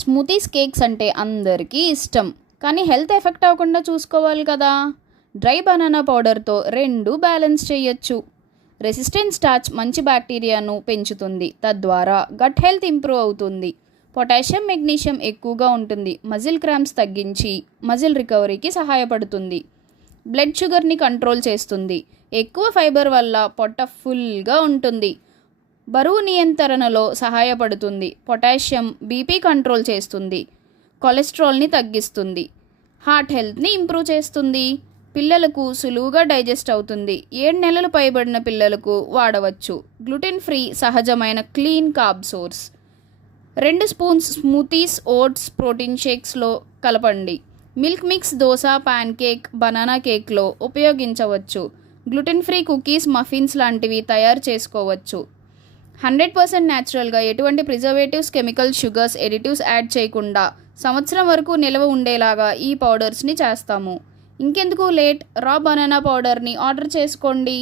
Smoothies cakes అంటే అందరికీ ఇష్టం, కానీ హెల్త్ ఎఫెక్ట్ అవ్వకుండా చూసుకోవాలి కదా. డ్రై బనానా పౌడర్తో రెండు బ్యాలెన్స్ చేయొచ్చు. రెసిస్టెంట్ స్టార్చ్ మంచి బ్యాక్టీరియాను పెంచుతుంది, తద్వారా గట్ హెల్త్ ఇంప్రూవ్ అవుతుంది. పొటాషియం మెగ్నీషియం ఎక్కువగా ఉంటుంది, మజిల్ క్రాంప్స్ తగ్గించి మజిల్ రికవరీకి సహాయపడుతుంది. బ్లడ్ షుగర్ని కంట్రోల్ చేస్తుంది. ఎక్కువ ఫైబర్ వల్ల పొట్ట ఫుల్గా ఉంటుంది, బరువు నియంత్రణలో సహాయపడుతుంది. పొటాషియం బీపీ కంట్రోల్ చేస్తుంది, కొలెస్ట్రాల్ని తగ్గిస్తుంది, హార్ట్ హెల్త్ని ఇంప్రూవ్ చేస్తుంది. పిల్లలకు సులువుగా డైజెస్ట్ అవుతుంది. 7 నెలలు పైబడిన పిల్లలకు వాడవచ్చు. గ్లూటెన్ ఫ్రీ సహజమైన clean carb source. 2 spoons smoothies oats protein షేక్స్లో కలపండి. Milk mix dosa, pancake, banana కేక్లో ఉపయోగించవచ్చు. గ్లూటెన్ ఫ్రీ కుకీస్, మఫిన్స్ లాంటివి తయారు చేసుకోవచ్చు. 100% న్యాచురల్గా ఎటువంటి preservatives, chemical, sugars, additives add చేయకుండా సంవత్సరం వరకు నిల్వ ఉండేలాగా ఈ పౌడర్స్ని చేస్తాము. ఇంకెందుకు లేట్, రా బనానా పౌడర్ని ఆర్డర్ చేసుకోండి.